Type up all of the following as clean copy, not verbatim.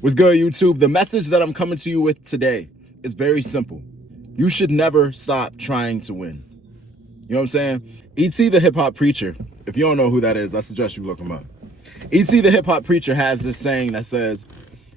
What's good, YouTube? The message that I'm coming to you with today is very simple. You should never stop trying to win. You know what I'm saying? E.T. the Hip Hop Preacher, if you don't know who that is, I suggest you look him up. E.T. the Hip Hop Preacher has this saying that says,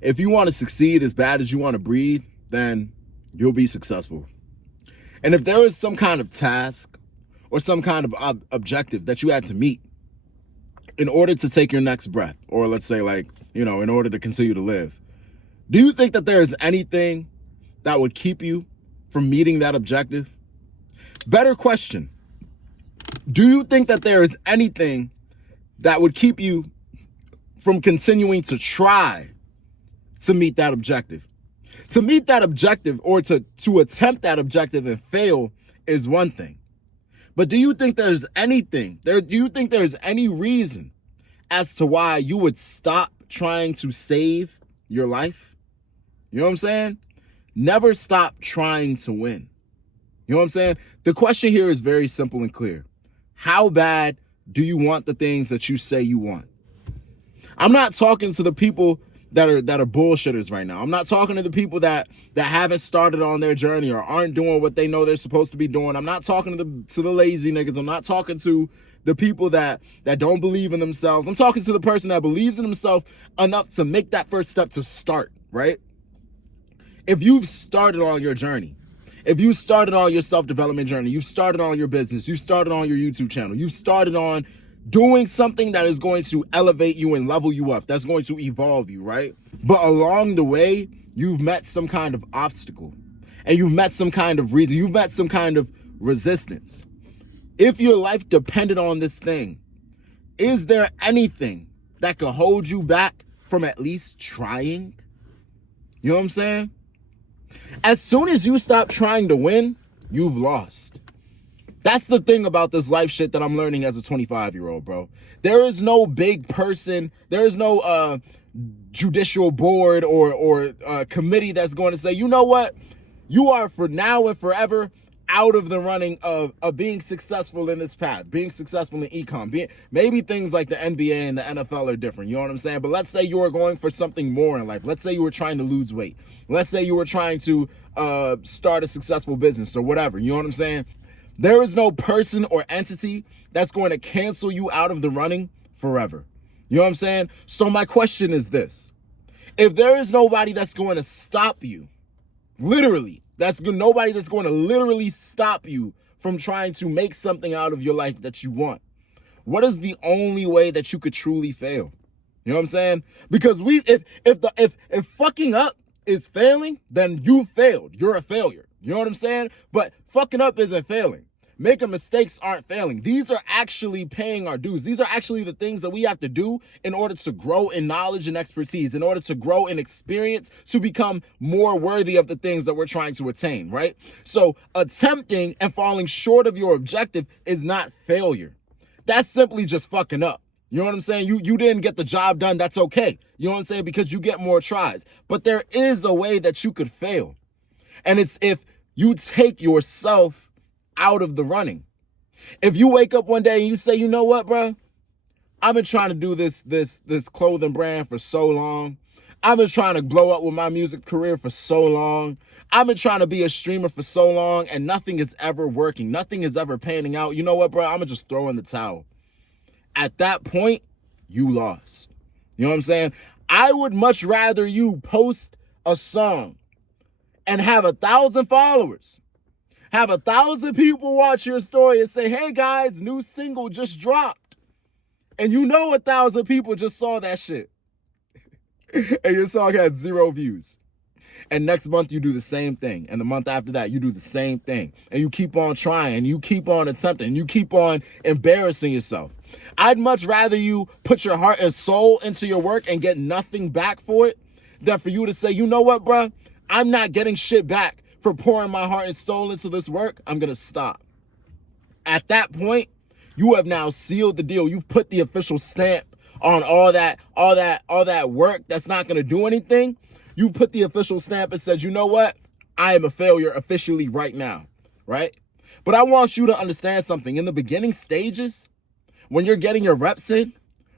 if you want to succeed as bad as you want to breathe, then you'll be successful. And if there is some kind of task or some kind of objective that you had to meet in order to take your next breath, or let's say in order to continue to live, do you think that there is anything that would keep you from meeting that objective? Better question. Do you think that there is anything that would keep you from continuing to try to meet that objective? To meet that objective or to attempt that objective and fail is one thing. But do you think there's anything, do you think there's any reason as to why you would stop trying to save your life? You know what I'm saying? Never stop trying to win. You know what I'm saying? The question here is very simple and clear. How bad do you want the things that you say you want? I'm not talking to the people that are bullshitters right now. I'm not talking to the people that haven't started on their journey or aren't doing what they know they're supposed to be doing. I'm not talking to the lazy niggas. I'm not talking to the people that don't believe in themselves. I'm talking to the person that believes in himself enough to make that first step to start, right? If you've started on your journey, if you started on your self-development journey, you started on your business, you started on your YouTube channel, you started on doing something that is going to elevate you and level you up, that's going to evolve you, right? But along the way, you've met some kind of obstacle and you've met some kind of reason, you've met some kind of resistance. If your life depended on this thing, is there anything that could hold you back from at least trying? You know what I'm saying? As soon as you stop trying to win, you've lost. That's the thing about this life shit that I'm learning as a 25-year-old, bro. There is no big person. There is no judicial board or committee that's going to say, you know what? You are for now and forever out of the running of being successful in this path, being successful in econ. Maybe things like the NBA and the NFL are different, you know what I'm saying? But let's say you are going for something more in life. Let's say you were trying to lose weight. Let's say you were trying to start a successful business or whatever, you know what I'm saying? There is no person or entity that's going to cancel you out of the running forever. You know what I'm saying? So my question is this. If there is nobody that's going to stop you, literally, nobody that's going to literally stop you from trying to make something out of your life that you want, what is the only way that you could truly fail? You know what I'm saying? Because if fucking up is failing, then you failed. You're a failure. You know what I'm saying? But fucking up isn't failing. Making mistakes aren't failing. These are actually paying our dues. These are actually the things that we have to do in order to grow in knowledge and expertise, in order to grow in experience, to become more worthy of the things that we're trying to attain, right? So attempting and falling short of your objective is not failure. That's simply just fucking up. You know what I'm saying? You didn't get the job done. That's okay. You know what I'm saying? Because you get more tries. But there is a way that you could fail. And it's if you take yourself out of the running. If you wake up one day and you say, you know what, bro? I've been trying to do this clothing brand for so long. I've been trying to blow up with my music career for so long. I've been trying to be a streamer for so long and nothing is ever working. Nothing is ever panning out. You know what, bro? I'm gonna just throw in the towel. At that point, you lost. You know what I'm saying? I would much rather you post a song and have 1,000 followers, have 1,000 people watch your story and say, hey guys, new single just dropped. And you know 1,000 people just saw that shit. And your song had 0 views. And next month you do the same thing. And the month after that, you do the same thing. And you keep on trying, and you keep on attempting, and you keep on embarrassing yourself. I'd much rather you put your heart and soul into your work and get nothing back for it than for you to say, you know what, bruh? I'm not getting shit back for pouring my heart and soul into this work. I'm going to stop. At that point, you have now sealed the deal. You've put the official stamp on all that work that's not going to do anything. You put the official stamp and said, you know what? I am a failure officially right now, right? But I want you to understand something. In the beginning stages, when you're getting your reps in,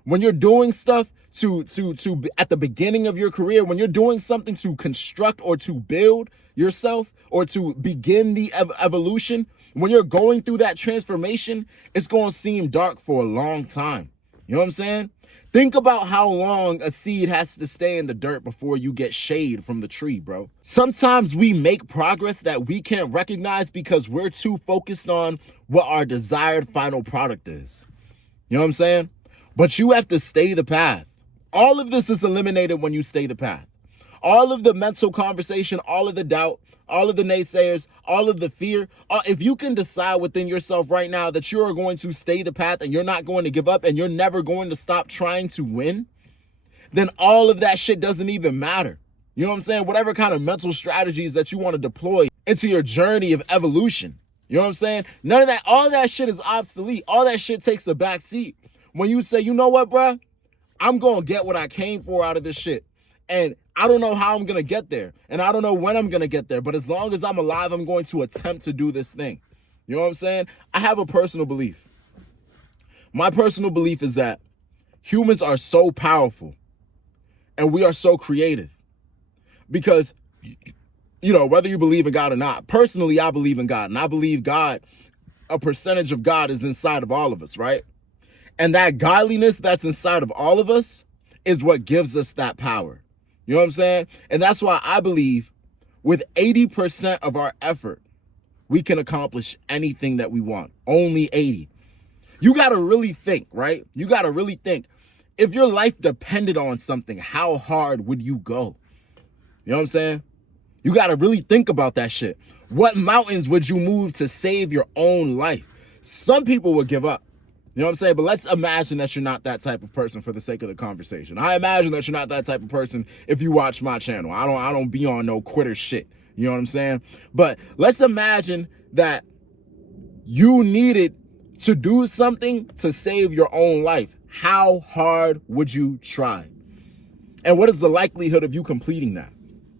when you're doing stuff at the beginning of your career, when you're doing something to construct or to build yourself or to begin the evolution, when you're going through that transformation, it's going to seem dark for a long time. You know what I'm saying? Think about how long a seed has to stay in the dirt before you get shade from the tree, bro. Sometimes we make progress that we can't recognize because we're too focused on what our desired final product is. You know what I'm saying? But you have to stay the path. All of this is eliminated when you stay the path. All of the mental conversation, all of the doubt, all of the naysayers, all of the fear. If you can decide within yourself right now that you are going to stay the path and you're not going to give up and you're never going to stop trying to win, then all of that shit doesn't even matter. You know what I'm saying? Whatever kind of mental strategies that you want to deploy into your journey of evolution. You know what I'm saying? None of that, all that shit is obsolete. All that shit takes a back seat. When you say, you know what, bruh? I'm going to get what I came for out of this shit. And I don't know how I'm going to get there. And I don't know when I'm going to get there. But as long as I'm alive, I'm going to attempt to do this thing. You know what I'm saying? I have a personal belief. My personal belief is that humans are so powerful and we are so creative. Because, you know, whether you believe in God or not, personally, I believe in God. And I believe God, a percentage of God is inside of all of us, right? And that godliness that's inside of all of us is what gives us that power. You know what I'm saying? And that's why I believe with 80% of our effort, we can accomplish anything that we want. Only 80. You got to really think, right? You got to really think. If your life depended on something, how hard would you go? You know what I'm saying? You got to really think about that shit. What mountains would you move to save your own life? Some people would give up. You know what I'm saying? But let's imagine that you're not that type of person for the sake of the conversation. I imagine that you're not that type of person if you watch my channel. I don't be on no quitter shit. You know what I'm saying? But let's imagine that you needed to do something to save your own life. How hard would you try? And what is the likelihood of you completing that?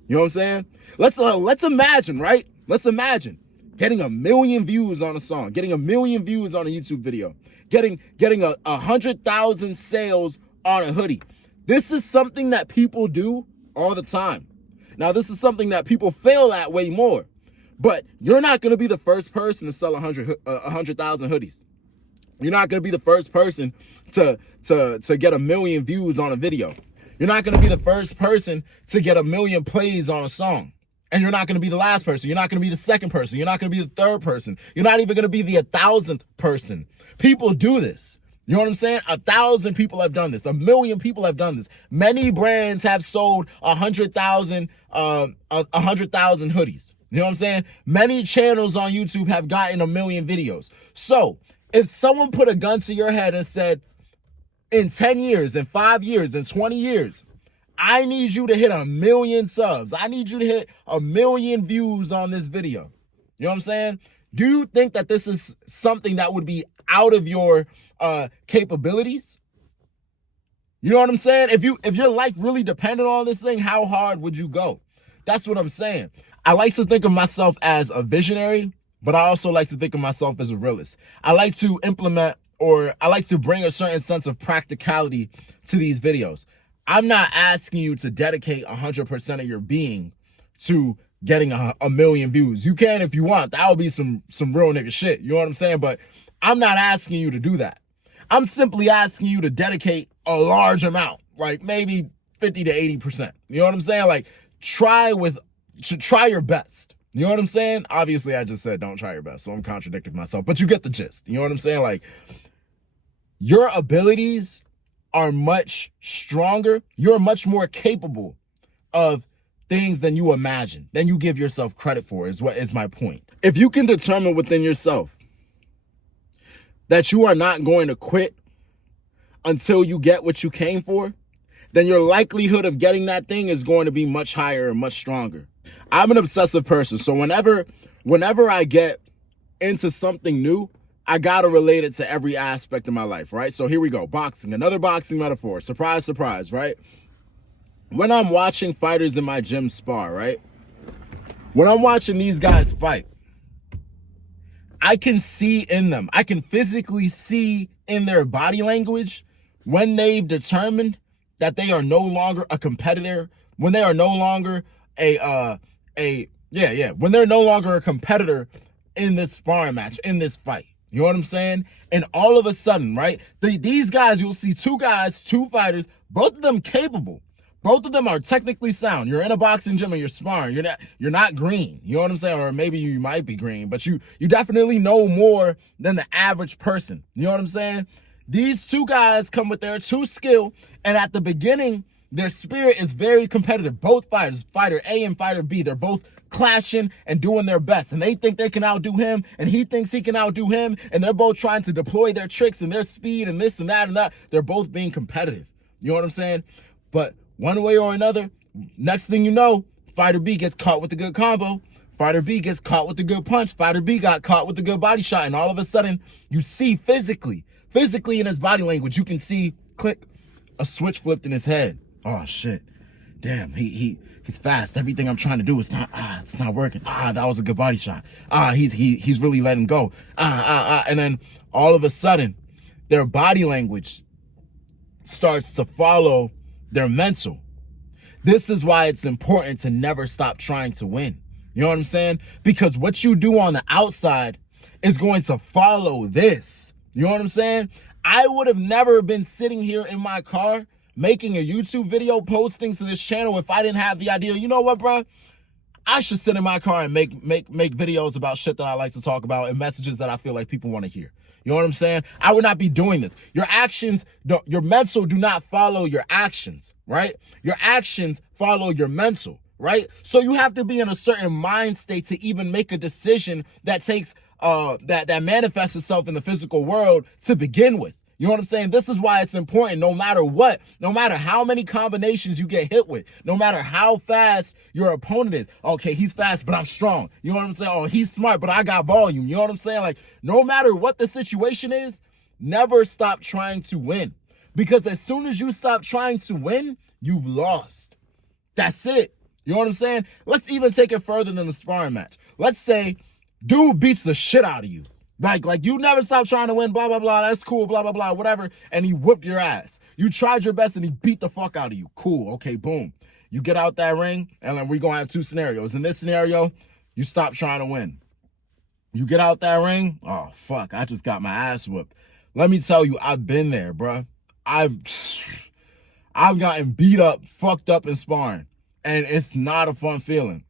You know what I'm saying? Let's imagine, right? Let's imagine getting 1 million views on a song, getting 1 million views on a YouTube video, getting 100,000 sales on a hoodie. This is something that people do all the time. Now, this is something that people fail at way more. But you're not going to be the first person to sell 100,000 hoodies. You're not going to be the first person to get 1 million views on a video. You're not going to be the first person to get 1 million plays on a song. And you're not going to be the last person. You're not going to be the second person. You're not going to be the third person. You're not even going to be the 1,000th person. People do this. You know what I'm saying? 1,000 people have done this. 1 million people have done this. Many brands have sold 100,000 hoodies. You know what I'm saying? Many channels on YouTube have gotten 1 million videos. So if someone put a gun to your head and said, in 10 years, in 5 years, in 20 years, I need you to hit 1 million subs. I need you to hit 1 million views on this video. You know what I'm saying? Do you think that this is something that would be out of your capabilities? You know what I'm saying? If your life really depended on this thing, how hard would you go? That's what I'm saying. I like to think of myself as a visionary, but I also like to think of myself as a realist. I like to implement, or I like to bring a certain sense of practicality to these videos. I'm not asking you to dedicate 100% of your being to getting a million views. You can if you want. That would be some real nigga shit. You know what I'm saying? But I'm not asking you to do that. I'm simply asking you to dedicate a large amount, like maybe 50 to 80%. You know what I'm saying? Like try your best. You know what I'm saying? Obviously, I just said don't try your best, so I'm contradicting myself, but you get the gist. You know what I'm saying? Like your abilities are much stronger. You're much more capable of things than you imagine, than you give yourself credit for, is what is my point. If you can determine within yourself that you are not going to quit until you get what you came for, then your likelihood of getting that thing is going to be much higher and much stronger. I'm an obsessive person, so whenever I get into something new, I gotta relate it to every aspect of my life, right? So here we go, boxing, another boxing metaphor. Surprise, surprise, right? When I'm watching fighters in my gym spar, right? When I'm watching these guys fight, I can see in them, I can physically see in their body language when they've determined that they are no longer a competitor, when they are no longer when they're no longer a competitor in this sparring match, in this fight. You know what I'm saying? And all of a sudden, right, these guys, you'll see two guys, two fighters, both of them capable. Both of them are technically sound. You're in a boxing gym and you're sparring. You're not green. You know what I'm saying? Or maybe you might be green, but you definitely know more than the average person. You know what I'm saying? These two guys come with their true skill, and at the beginning, their spirit is very competitive. Both fighters, fighter A and fighter B, they're both clashing and doing their best, and they think they can outdo him, and he thinks he can outdo him, and they're both trying to deploy their tricks and their speed and this and that and that. They're both being competitive. You know what I'm saying? But one way or another, next thing you know, fighter B gets caught with a good combo. Fighter B gets caught with a good punch. Fighter B got caught with a good body shot, and all of a sudden, you see physically in his body language, you can see, click, a switch flipped in his head. Oh shit, damn, he's fast. Everything I'm trying to do is it's not working. That was a good body shot. He's really letting go. And then all of a sudden, their body language starts to follow their mental. This is why it's important to never stop trying to win. You know what I'm saying? Because what you do on the outside is going to follow this. You know what I'm saying? I would have never been sitting here in my car making a YouTube video, posting to this channel if I didn't have the idea, you know what, bro? I should sit in my car and make videos about shit that I like to talk about and messages that I feel like people want to hear. You know what I'm saying? I would not be doing this. Your actions, your mental do not follow your actions, right? Your actions follow your mental, right? So you have to be in a certain mind state to even make a decision that takes, that manifests itself in the physical world to begin with. You know what I'm saying? This is why it's important, no matter what, no matter how many combinations you get hit with, no matter how fast your opponent is. Okay, he's fast, but I'm strong. You know what I'm saying? Oh, he's smart, but I got volume. You know what I'm saying? Like, no matter what the situation is, never stop trying to win. Because as soon as you stop trying to win, you've lost. That's it. You know what I'm saying? Let's even take it further than the sparring match. Let's say dude beats the shit out of you. Like you never stop trying to win, blah, blah, blah, that's cool, blah, blah, blah, whatever, and he whooped your ass. You tried your best and he beat the fuck out of you. Cool, okay, boom. You get out that ring, and then we're going to have two scenarios. In this scenario, you stop trying to win. You get out that ring, oh, fuck, I just got my ass whooped. Let me tell you, I've been there, bruh. I've gotten beat up, fucked up in sparring, and it's not a fun feeling.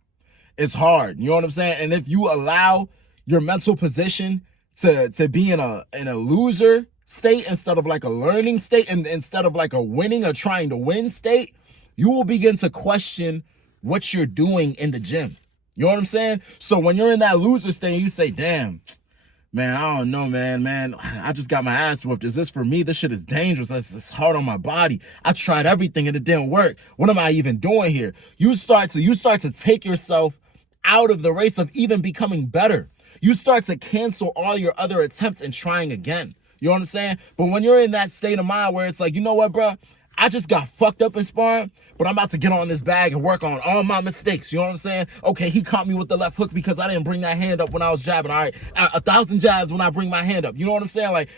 It's hard, you know what I'm saying? And if you allow your mental position to be in a loser state instead of like a learning state, and instead of like a winning or trying to win state, you will begin to question what you're doing in the gym. You know what I'm saying? So when you're in that loser state, you say, damn, man, I don't know, man, I just got my ass whooped. Is this for me? This shit is dangerous. It's hard on my body. I tried everything and it didn't work. What am I even doing here? You start to take yourself out of the race of even becoming better. You start to cancel all your other attempts and trying again. You know what I'm saying? But when you're in that state of mind where it's like, you know what, bro? I just got fucked up in sparring, but I'm about to get on this bag and work on all my mistakes. You know what I'm saying? Okay, he caught me with the left hook because I didn't bring that hand up when I was jabbing. All right, 1,000 jabs when I bring my hand up. You know what I'm saying? Like,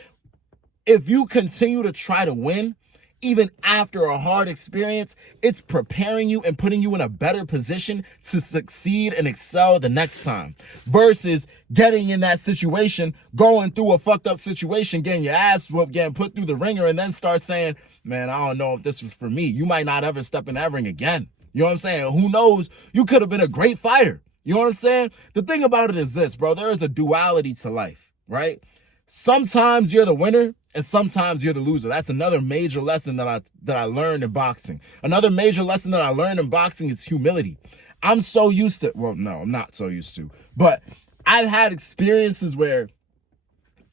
if you continue to try to win, even after a hard experience, it's preparing you and putting you in a better position to succeed and excel the next time. Versus getting in that situation, going through a fucked up situation, getting your ass whooped, getting put through the ringer, and then start saying, man, I don't know if this was for me. You might not ever step in that ring again. You know what I'm saying? Who knows? You could have been a great fighter. You know what I'm saying? The thing about it is this, bro. There is a duality to life, right? Sometimes you're the winner and sometimes you're the loser. That's another major lesson that I learned in boxing. Another major lesson that I learned in boxing is humility. I'm so used to, well, no, I'm not so used to, but I've had experiences where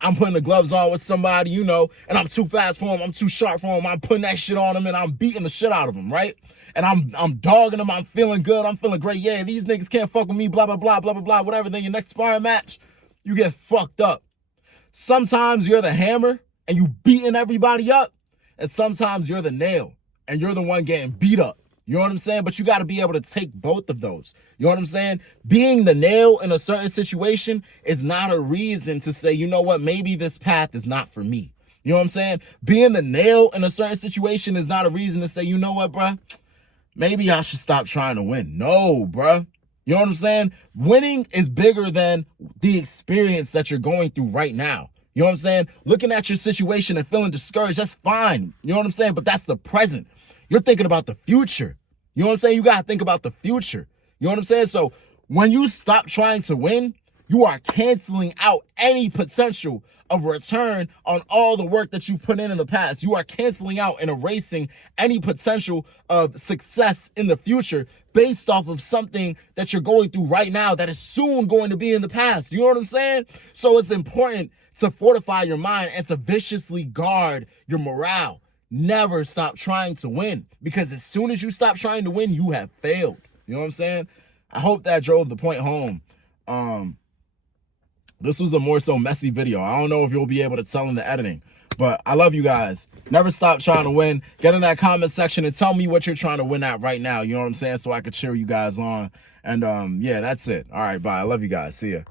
I'm putting the gloves on with somebody, you know, and I'm too fast for him, I'm too sharp for him, I'm putting that shit on him and I'm beating the shit out of him, right? And I'm dogging him, I'm feeling good, I'm feeling great, yeah, these niggas can't fuck with me, blah, blah, blah, blah, blah, blah, whatever. Then your next sparring match, you get fucked up. Sometimes you're the hammer and you beating everybody up, and sometimes you're the nail and you're the one getting beat up. You know what I'm saying? But you got to be able to take both of those. You know what I'm saying? Being the nail in a certain situation is not a reason to say, you know what, maybe this path is not for me. You know what I'm saying? Being the nail in a certain situation is not a reason to say, you know what, bruh? Maybe I should stop trying to win. No, bruh. You know what I'm saying? Winning is bigger than the experience that you're going through right now. You know what I'm saying? Looking at your situation and feeling discouraged, that's fine. You know what I'm saying? But that's the present. You're thinking about the future. You know what I'm saying? You got to think about the future. You know what I'm saying? So when you stop trying to win, you are canceling out any potential of return on all the work that you put in the past. You are canceling out and erasing any potential of success in the future based off of something that you're going through right now that is soon going to be in the past. You know what I'm saying? So it's important to fortify your mind and to viciously guard your morale. Never stop trying to win, because as soon as you stop trying to win, you have failed. You know what I'm saying? I hope that drove the point home. This was a more so messy video. I don't know if you'll be able to tell in the editing, but I love you guys. Never stop trying to win. Get in that comment section and tell me what you're trying to win at right now. You know what I'm saying? So I could cheer you guys on. And yeah, that's it. All right, bye. I love you guys. See ya.